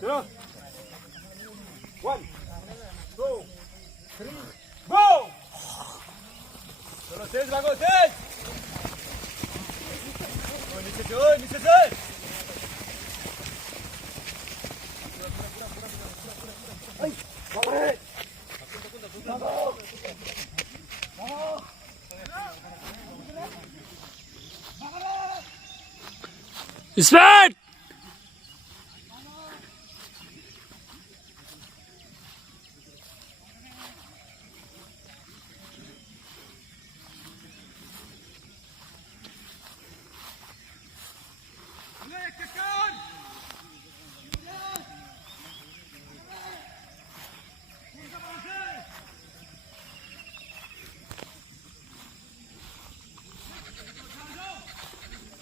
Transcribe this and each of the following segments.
चलो 1 2 3 गो चलो तेज भागो तेज नीचे से स्पीड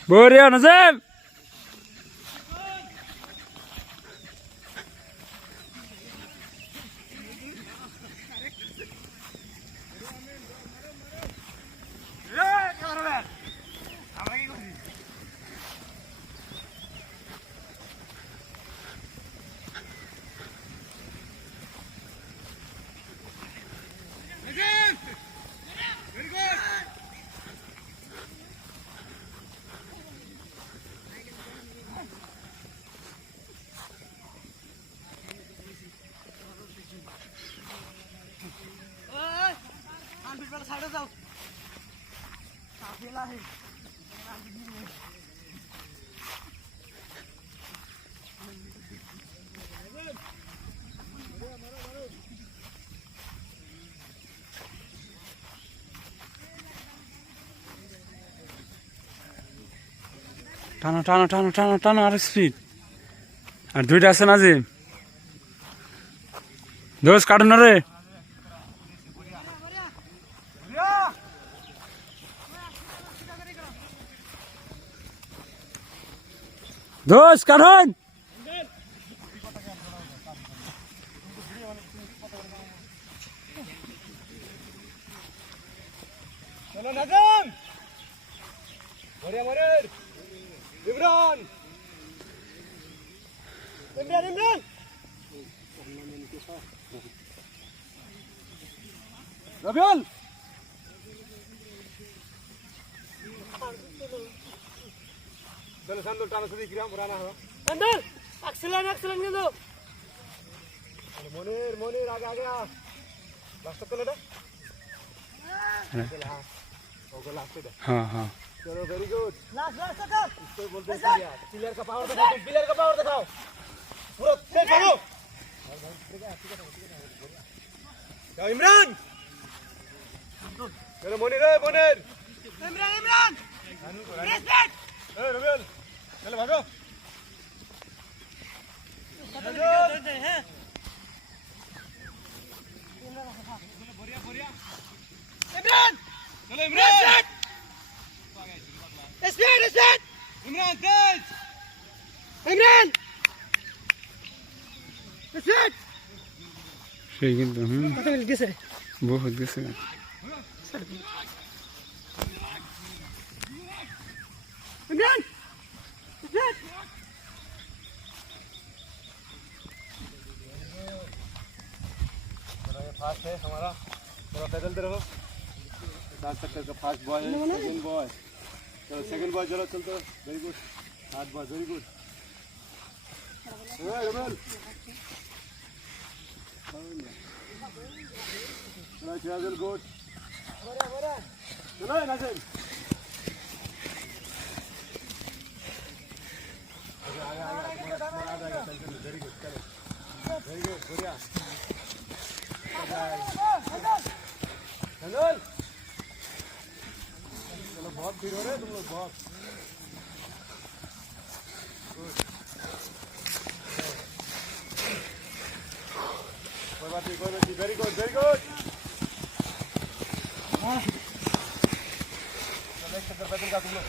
बढ़िया नजीम টানো টানো টানো টানো টানো আর স্পিড আর দুইটা আছে নাজিম দোষ কাটুন না রে দোষ কাটুন चलो नजम बढ़िया मरेर इमरान रबियल चलो संदूल टाना सुधी किराम पुराना हो संदूल एक्सीलेंट के दो मोनीर आगे आ लास्ट तक ले ओके लास्ट दे हाँ हाँ चलो वेरी गुड लास्ट तक इसको बोलते हैं पिलर का पावर दिखाओ पिलर का पावर दिखाओ पूरा तेज भागो जाओ इमरान चलो मोनीर इमरान रेस्पेक्ट ए रबियल चलो भागो इमरान चलो इमरान स्पीड इमरान तेज इमरान स्पीड সেই কিন্তু কত মিনিট গেছে বহুত গেছে इमरान स्पीड फास्ट है हमारा थोड़ा पैदल रहो 7 सेक्टर का फास्ट बॉय है सेकंड बॉय चलो सेकंड बॉय चलो चलते very good hard boy very good Rabiyal चलो चाजल गुड चलो नाजिम वेरी गुड चलो वेरी गुड बढ़िया चलो बहुत भीड़ हो रहे तुम लोग बहुत कोई बात नहीं वेरी गुड चलो एक चक्कर पैदल का तुम लोग